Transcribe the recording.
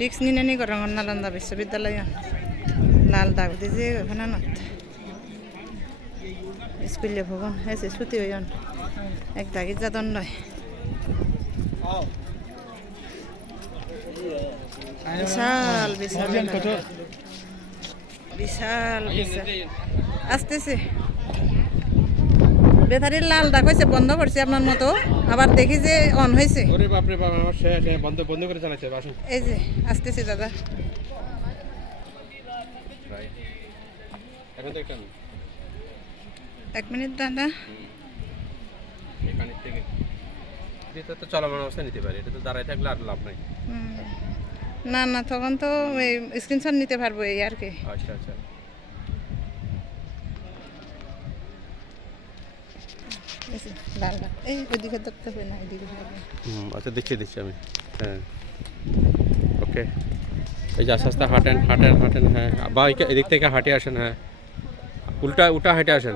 রিক্স নিনানি করং নালন্দা বিশ্ববিদ্যালয় লাল দাগ দিয়েছে ওখানে না স্কুলে ভবন হয়েছে ছুটি হইন এক দাগি যাদন নয় বিশাল বিশাল বিশাল বিশাল আসতেছে বেতারির লাল দাগ হয়েছে বন্ধ করছে আপনার মতো আবার দেখি যে অন হয়েছে এই যে আসতেছে দাদা এক মিনিট দাদা তো চলমান অবস্থা নিতে পারে এটা তো দাঁড়ায় থাকলে আর লাভ নাই না না তখন তো স্ক্রিনশট নিতে পারবো এই আর কি আচ্ছা আচ্ছা লাল লাল এই ওইদিকে দেখতে হবে না এদিকে আচ্ছা দেখিয়ে দিচ্ছি আমি হ্যাঁ ওকে এই যে আস্তে আস্তে হাঁটেন হাঁটেন হাঁটেন হ্যাঁ বা এদিক থেকে হাঁটে আসেন হ্যাঁ উল্টা হেঁটে আসেন